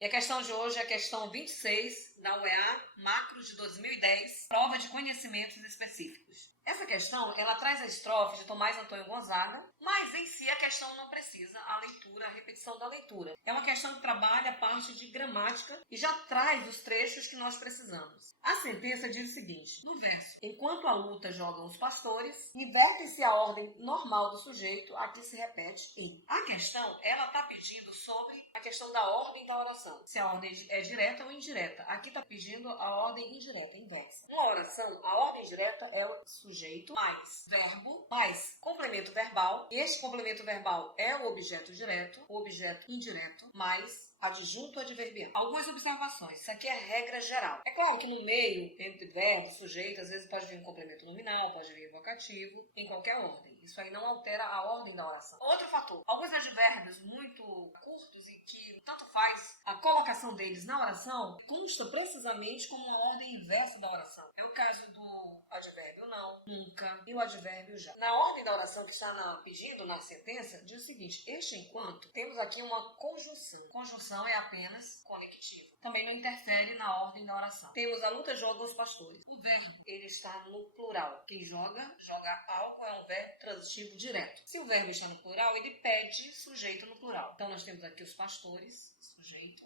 E a questão de hoje é a questão 26 da UEA, Macro de 2010, prova de conhecimentos específicos. Essa questão, ela traz a estrofe de Tomás Antônio Gonzaga, mas em si a questão não precisa a leitura, a repetição da leitura. É uma questão que trabalha a parte de gramática e já traz os trechos que nós precisamos. A sentença diz o seguinte, no verso: enquanto a luta jogam os pastores, inverte-se a ordem normal do sujeito, aqui se repete em. A questão, ela está pedindo sobre a questão da ordem da oração. Se a ordem é direta ou indireta. Aqui está pedindo a ordem indireta, inversa. Numa oração, a ordem direta é o sujeito mais verbo mais complemento verbal. E esse complemento verbal é o objeto direto, o objeto indireto mais adjunto adverbial. Algumas observações. Isso aqui é regra geral. É claro que no meio, entre verbo, sujeito, às vezes pode vir um complemento nominal, pode vir vocativo, em qualquer ordem. Isso aí não altera a ordem da oração. Outro fator. Alguns advérbios muito curtos e que tanto faz a colocação deles na oração consta precisamente como uma ordem inversa da oração. É o caso do advérbio não, nunca e o advérbio já. Na ordem da oração que está pedindo na sentença, diz o seguinte: este enquanto, temos aqui uma conjunção. Conjunção é apenas conectivo. Também não interfere na ordem da oração. Temos a luta joga os pastores. O verbo, ele está no plural. Quem joga algo é um verbo transitivo direto. Se o verbo está no plural, ele pede sujeito no plural. Então nós temos aqui os pastores,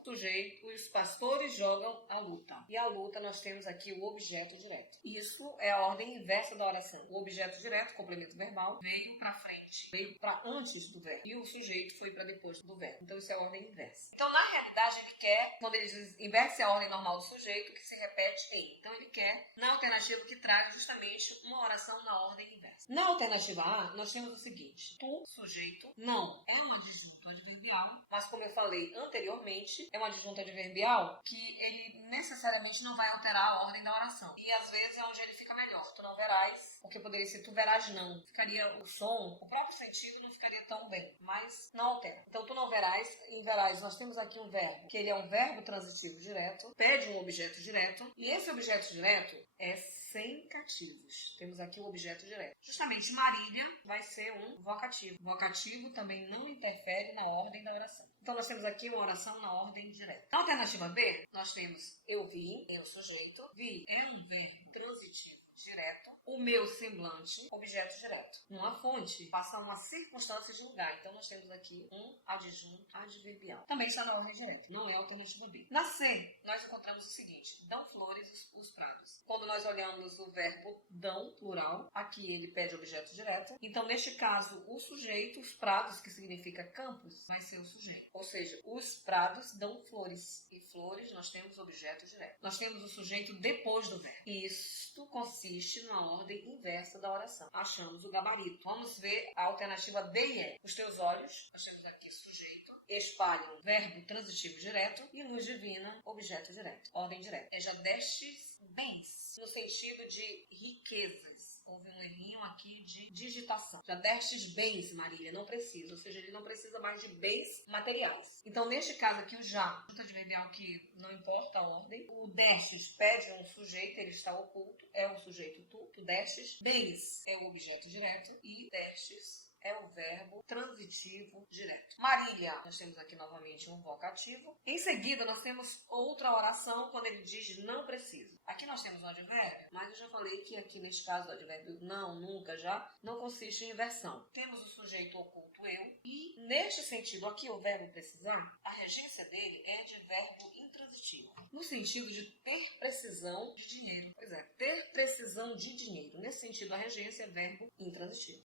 sujeito, os pastores jogam a luta. E a luta nós temos aqui o objeto direto. Isso é a ordem inversa da oração. O objeto direto, complemento verbal, veio para frente, veio para antes do verbo. E o sujeito foi para depois do verbo. Então isso é a ordem inversa. Então na realidade ele quer, quando ele diz inverte a ordem normal do sujeito, que se repete em. Então ele quer, na alternativa que traga justamente uma oração na ordem inversa. Na alternativa A, nós temos o seguinte: tu, sujeito, não é um adjunto adverbial, mas como eu falei anteriormente, é um adjunto adverbial que ele necessariamente não vai alterar a ordem da oração. E às vezes é onde ele fica melhor. Tu não verás, porque poderia ser tu verás não. Ficaria o som, o próprio sentido não ficaria tão bem, mas não altera. Então tu não verás, em verás nós temos aqui um verbo, que ele é um verbo transitivo direto, pede um objeto direto, e esse objeto direto é sem cativos. Temos aqui o objeto direto. Justamente Marília vai ser um vocativo. Vocativo também não interfere na ordem da oração. Então nós temos aqui uma oração na ordem direta. Na alternativa B, nós temos eu vi, é o sujeito. Vi é um verbo transitivo direto. O meu semblante, objeto direto. Numa fonte, passa uma circunstância de lugar. Então nós temos aqui um adjunto adverbial. Também está na ordem direta. Não é a alternativa B. Na C, nós encontramos o seguinte: dão flores os prados. Quando nós olhamos o verbo dão, plural, aqui ele pede objeto direto. Então neste caso, o sujeito, os prados, que significa campos, vai ser o sujeito. Ou seja, os prados dão flores. E flores nós temos objeto direto. Nós temos o sujeito depois do verbo. E isto consiste na ordem inversa da oração. Achamos o gabarito. Vamos ver a alternativa D e E. Os teus olhos, nós temos aqui sujeito, espalham verbo transitivo direto e luz divina, objeto direto. Ordem direta. Já destes bens, no sentido de riquezas. Houve um errinho aqui de digitação. Já destes bens, Marília, não precisa. Ou seja, ele não precisa mais de bens materiais. Então, neste caso aqui, o já, junto adverbial que não importa a ordem. O destes pede um sujeito, ele está oculto. É o sujeito tu destes. Bens é o objeto direto. E destes é o verbo transitivo direto. Marília, nós temos aqui novamente um vocativo. Em seguida, nós temos outra oração quando ele diz não precisa. Aqui nós temos um advérbio, mas eu já falei que aqui neste caso o advérbio não, nunca, já, não consiste em inversão. Temos o sujeito oculto eu e neste sentido aqui o verbo precisar, a regência dele é de verbo intransitivo. No sentido de ter precisão de dinheiro. Pois é, ter precisão de dinheiro. Nesse sentido a regência é verbo intransitivo.